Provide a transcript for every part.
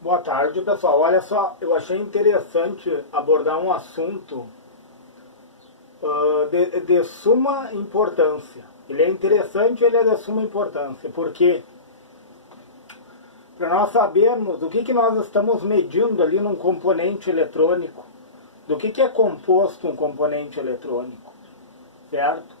Boa tarde, pessoal. Olha só, eu achei interessante abordar um assunto de suma importância. Ele é interessante, ele é de suma importância, porque para nós sabermos o que nós estamos medindo ali num componente eletrônico, do que é composto um componente eletrônico, certo?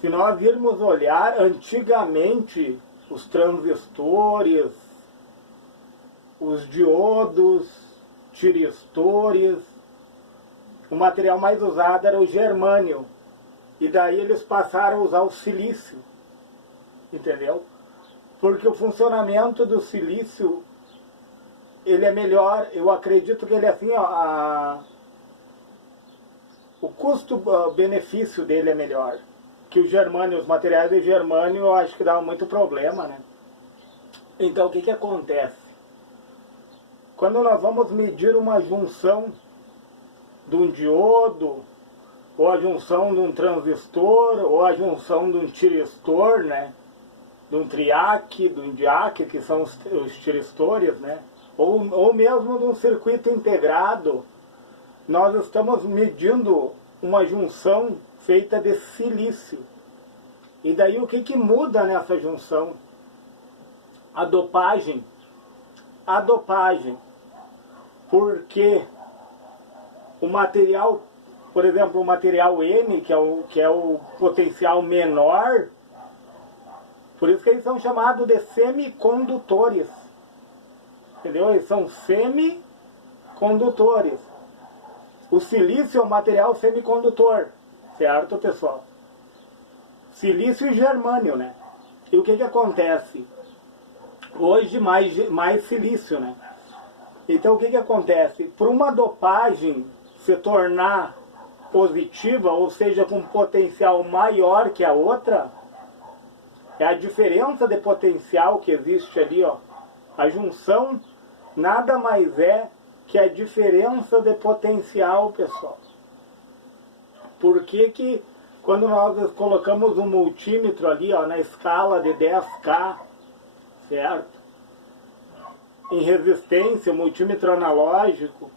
Se nós irmos olhar, antigamente, os transistores, os diodos, tiristores, o material mais usado era o germânio. E daí eles passaram a usar o silício. Entendeu? Porque o funcionamento do silício, ele é melhor, eu acredito que ele é assim, ó, o custo-benefício dele é melhor. Que o germânio, os materiais de germânio, eu acho que dá muito problema, né? Então o que acontece? Quando nós vamos medir uma junção de um diodo, ou a junção de um transistor, ou a junção de um tiristor, né? De um triac, de um diac, que são os tiristores, né? Ou mesmo de um circuito integrado, nós estamos medindo uma junção feita de silício. E daí o que muda nessa junção? A dopagem. A dopagem. Porque o material, por exemplo, o material N, que é o potencial menor, por isso que eles são chamados de semicondutores. Entendeu? Eles são semicondutores. O silício é um material semicondutor, certo, pessoal? Silício e germânio, né? E o que acontece? Hoje mais silício, né? Então o que acontece? Por uma dopagem se tornar positiva, ou seja, com um potencial maior que a outra, é a diferença de potencial que existe ali, ó. A junção nada mais é que a diferença de potencial, pessoal. Por que quando nós colocamos um multímetro ali, ó, na escala de 10K, certo? Em resistência, multímetro analógico,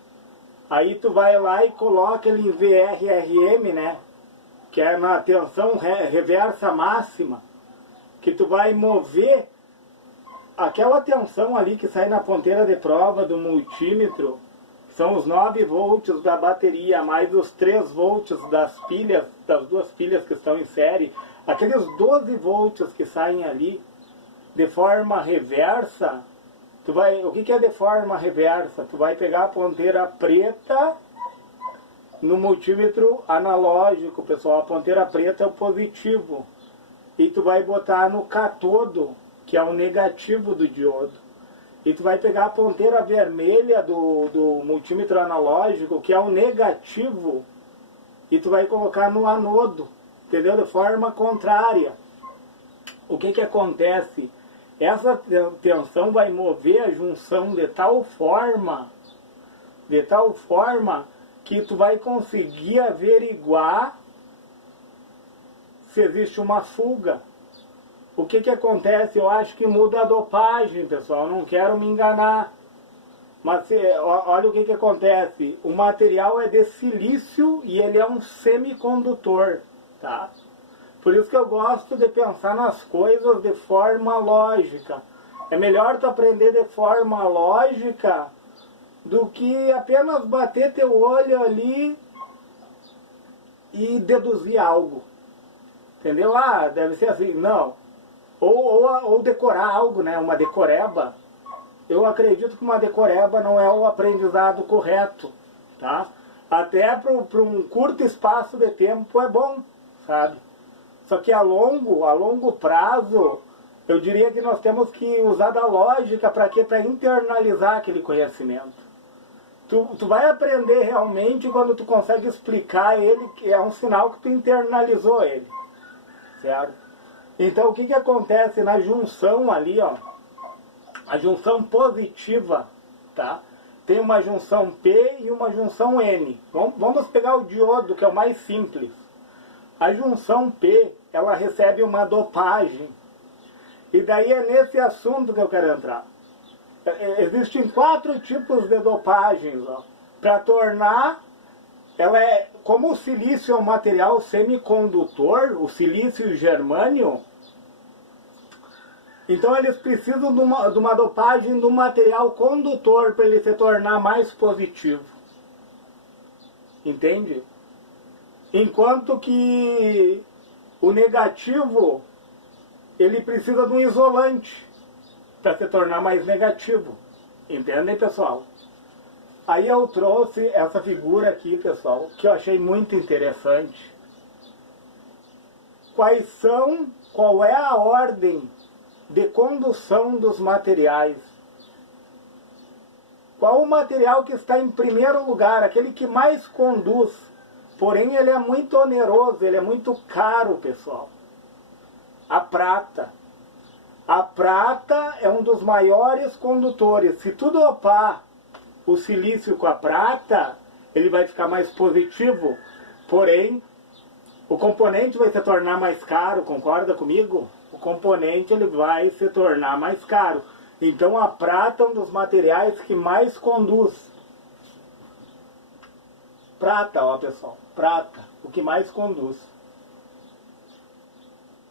aí tu vai lá e coloca ele em VRRM, né? Que é na tensão reversa máxima, que tu vai mover aquela tensão ali que sai na ponteira de prova do multímetro, que são os 9 volts da bateria, mais os 3 volts das pilhas, das duas pilhas que estão em série, aqueles 12 volts que saem ali de forma reversa. O que é de forma reversa? Tu vai pegar a ponteira preta no multímetro analógico, pessoal. A ponteira preta é o positivo. E tu vai botar no catodo, que é o negativo do diodo. E tu vai pegar a ponteira vermelha do multímetro analógico, que é o negativo, e tu vai colocar no anodo, entendeu? De forma contrária. O que acontece? Essa tensão vai mover a junção de tal forma que tu vai conseguir averiguar se existe uma fuga. O que acontece? Eu acho que muda a dopagem, pessoal. Eu não quero me enganar. Mas olha o que acontece. O material é de silício e ele é um semicondutor, tá? Por isso que eu gosto de pensar nas coisas de forma lógica. É melhor tu aprender de forma lógica do que apenas bater teu olho ali e deduzir algo. Entendeu? Ah, deve ser assim. Não. Ou decorar algo, né? Uma decoreba. Eu acredito que uma decoreba não é o aprendizado correto, tá? Até para um curto espaço de tempo é bom, sabe? Só que a longo prazo, eu diria que nós temos que usar da lógica para quê? Para internalizar aquele conhecimento. Tu vai aprender realmente quando tu consegue explicar ele, que é um sinal que tu internalizou ele, certo? Então o que acontece na junção ali, ó? A junção positiva, tá? Tem uma junção P e uma junção N. Vamos pegar o diodo, que é o mais simples. A junção P, ela recebe uma dopagem. E daí é nesse assunto que eu quero entrar. Existem 4 tipos de dopagens, para tornar, como o silício é um material semicondutor, o silício e o germânio, então eles precisam de uma dopagem do material condutor para ele se tornar mais positivo. Entende? Enquanto que o negativo, ele precisa de um isolante para se tornar mais negativo. Entendem, pessoal? Aí eu trouxe essa figura aqui, pessoal, que eu achei muito interessante. Qual é a ordem de condução dos materiais? Qual o material que está em primeiro lugar, aquele que mais conduz? Porém, ele é muito oneroso, ele é muito caro, pessoal. A prata. A prata é um dos maiores condutores. Se tu dopar o silício com a prata, ele vai ficar mais positivo. Porém, o componente vai se tornar mais caro, concorda comigo? O componente ele vai se tornar mais caro. Então a prata é um dos materiais que mais conduz. Prata, ó pessoal, prata, o que mais conduz.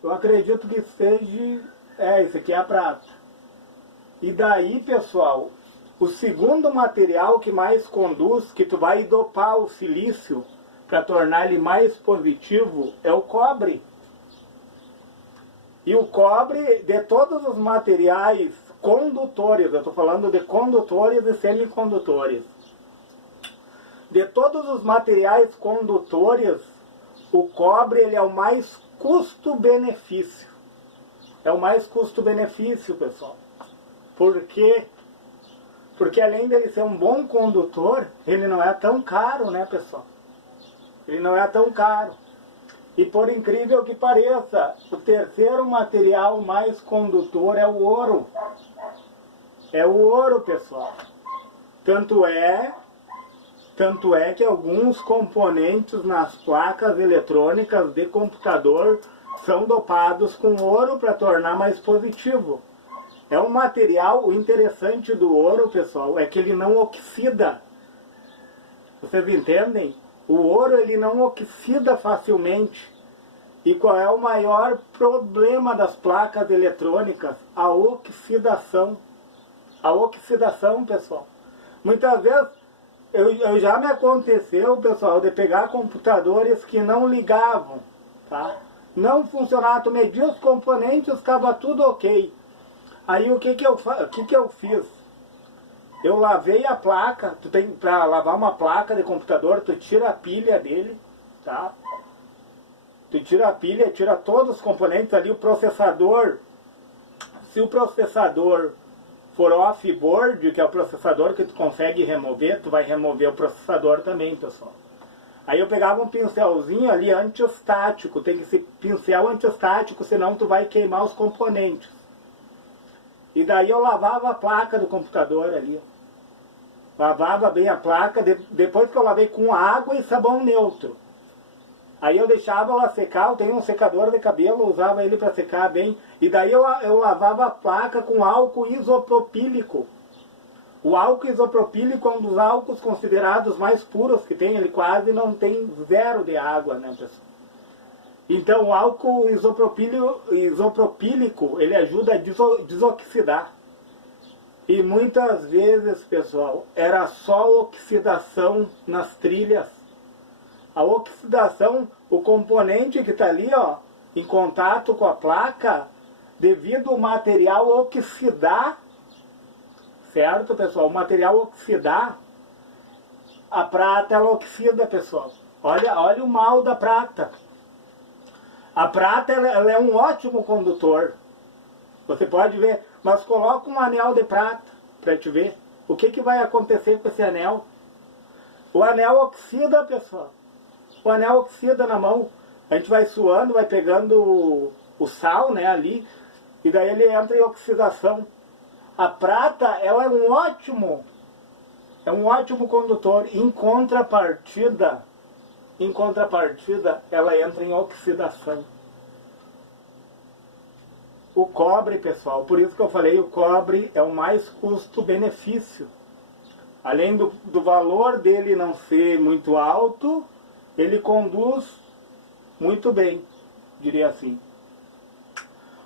Eu acredito que seja, isso aqui é a prata. E daí, pessoal, o segundo material que mais conduz, que tu vai dopar o silício para tornar ele mais positivo, é o cobre. E o cobre, de todos os materiais condutores, eu estou falando de condutores e semicondutores. De todos os materiais condutores, o cobre ele é o mais custo-benefício. É o mais custo-benefício, pessoal. Por quê? Porque além dele ser um bom condutor, ele não é tão caro, né, pessoal? Ele não é tão caro. E por incrível que pareça, o terceiro material mais condutor é o ouro. É o ouro, pessoal. Tanto é que alguns componentes nas placas eletrônicas de computador são dopados com ouro para tornar mais positivo. É um material, o interessante do ouro, pessoal, é que ele não oxida. Vocês entendem? O ouro ele não oxida facilmente. E qual é o maior problema das placas eletrônicas? A oxidação. A oxidação, pessoal. Muitas vezes, já me aconteceu, pessoal, de pegar computadores que não ligavam, tá? Não funcionava, tu media os componentes, estava tudo ok. Aí o que eu fiz? Eu lavei a placa, para lavar uma placa de computador, tu tira a pilha dele, tá? Tu tira a pilha, tira todos os componentes ali, o processador. Se o processador for off-board, que é o processador que tu consegue remover, tu vai remover o processador também, pessoal. Aí eu pegava um pincelzinho ali antiestático, tem que ser pincel antiestático, senão tu vai queimar os componentes. E daí eu lavava a placa do computador ali. Lavava bem a placa, depois que eu lavei com água e sabão neutro. Aí eu deixava ela secar, eu tenho um secador de cabelo, usava ele para secar bem. E daí eu lavava a placa com álcool isopropílico. O álcool isopropílico é um dos álcools considerados mais puros que tem, ele quase não tem zero de água, né, pessoal? Então o álcool isopropílico, ele ajuda a desoxidar. E muitas vezes, pessoal, era só oxidação nas trilhas. A oxidação, o componente que está ali, ó, em contato com a placa, devido ao material oxidar, certo, pessoal? O material oxidar, a prata ela oxida, pessoal. Olha o mal da prata. A prata ela é um ótimo condutor. Você pode ver, mas coloca um anel de prata para te ver. O que vai acontecer com esse anel? O anel oxida, pessoal. O anel oxida na mão. A gente vai suando, vai pegando o sal, né, ali, e daí ele entra em oxidação. A prata, ela é um ótimo condutor. Em contrapartida, ela entra em oxidação. O cobre, pessoal, por isso que eu falei, o cobre é o mais custo-benefício. Além do valor dele não ser muito alto, ele conduz muito bem, diria assim.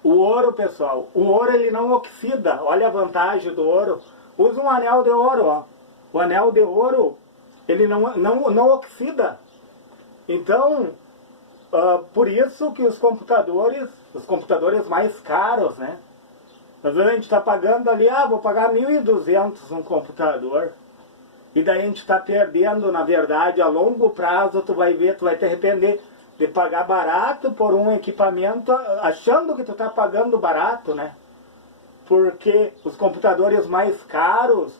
O ouro, pessoal, o ouro ele não oxida. Olha a vantagem do ouro. Usa um anel de ouro, ó. O anel de ouro, ele não oxida. Então, por isso que os computadores mais caros, né? Às vezes a gente está pagando ali, vou pagar 1.200 um computador. E daí a gente está perdendo, na verdade, a longo prazo, tu vai ver, tu vai te arrepender de pagar barato por um equipamento, achando que tu está pagando barato, né? Porque os computadores mais caros,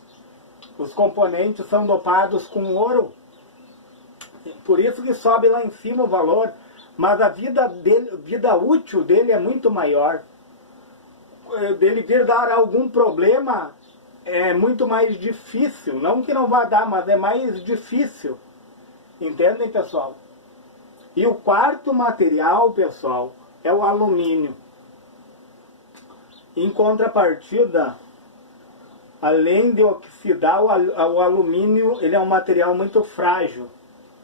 os componentes são dopados com ouro. Por isso que sobe lá em cima o valor. Mas a vida útil dele é muito maior. Dele vir dar algum problema é muito mais difícil. Não que não vá dar, mas é mais difícil. Entendem, pessoal? E o quarto material, pessoal, é o alumínio. Em contrapartida, além de oxidar, o alumínio ele é um material muito frágil.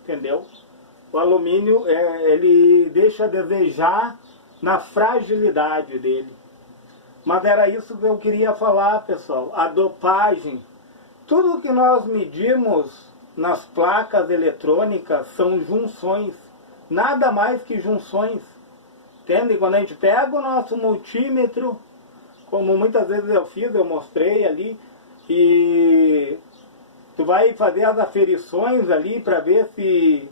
Entendeu? O alumínio, ele deixa a desejar na fragilidade dele. Mas era isso que eu queria falar, pessoal. A dopagem. Tudo que nós medimos nas placas eletrônicas são junções. Nada mais que junções. Entende? Quando a gente pega o nosso multímetro, como muitas vezes eu mostrei ali, e tu vai fazer as aferições ali para ver se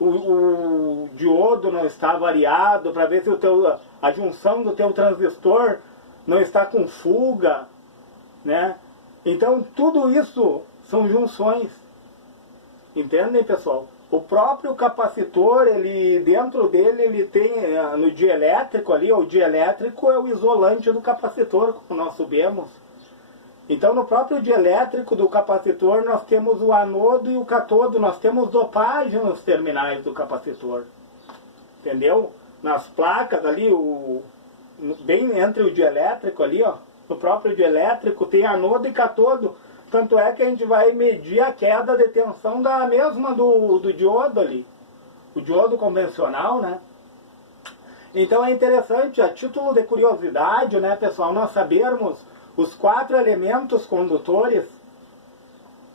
o diodo não está variado, para ver se a junção do teu transistor não está com fuga, né? Então tudo isso são junções. Entendem, pessoal? O próprio capacitor, ele dentro dele ele tem no dielétrico ali, o dielétrico é o isolante do capacitor, como nós sabemos. Então no próprio dielétrico do capacitor nós temos o anodo e o catodo, nós temos dopagem nos terminais do capacitor. Entendeu? Nas placas ali, bem entre o dielétrico ali, ó, no próprio dielétrico tem anodo e catodo. Tanto é que a gente vai medir a queda de tensão da mesma do diodo ali. O diodo convencional, né? Então é interessante, a título de curiosidade, né, pessoal, nós sabermos os 4 elementos condutores,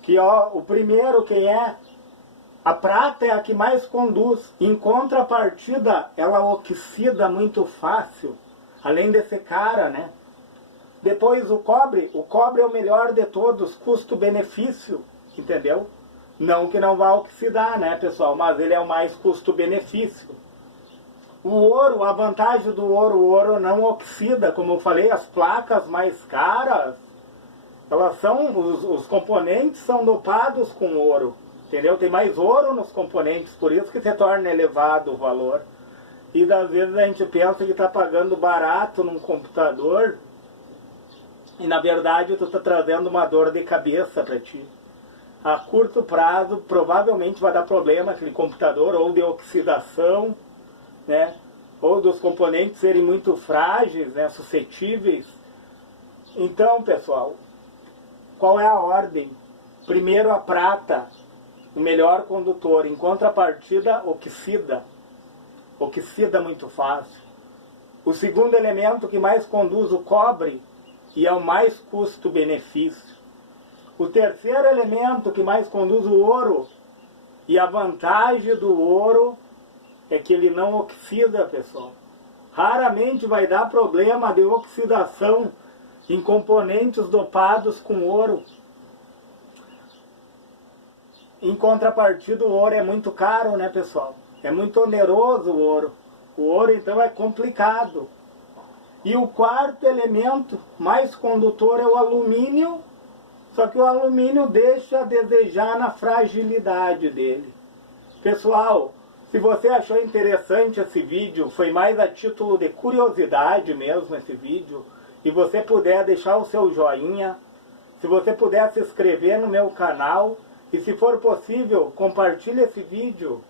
que ó, o primeiro quem é? A prata é a que mais conduz. Em contrapartida, ela oxida muito fácil, além de ser cara, né? Depois o cobre é o melhor de todos, custo-benefício, entendeu? Não que não vá oxidar, né, pessoal, mas ele é o mais custo-benefício. O ouro, a vantagem do ouro, o ouro não oxida, como eu falei, as placas mais caras, elas são, os componentes são dopados com ouro, entendeu? Tem mais ouro nos componentes, por isso que se torna elevado o valor. E às vezes a gente pensa que está pagando barato num computador, e na verdade tu está trazendo uma dor de cabeça para ti. A curto prazo provavelmente vai dar problema aquele computador, ou de oxidação, né? Ou dos componentes serem muito frágeis, né? Suscetíveis. Então, pessoal, qual é a ordem? Primeiro a prata, o melhor condutor. Em contrapartida, oxida muito fácil. O segundo elemento que mais conduz, o cobre, e é o mais custo-benefício. O terceiro elemento que mais conduz, o ouro, e a vantagem do ouro é que ele não oxida, pessoal. Raramente vai dar problema de oxidação em componentes dopados com ouro. Em contrapartida, o ouro é muito caro, né, pessoal? É muito oneroso o ouro. O ouro, então, é complicado. E o quarto elemento mais condutor é o alumínio, só que o alumínio deixa a desejar na fragilidade dele. Pessoal, se você achou interessante esse vídeo, foi mais a título de curiosidade mesmo esse vídeo, e você puder deixar o seu joinha, se você puder se inscrever no meu canal, e se for possível, compartilhe esse vídeo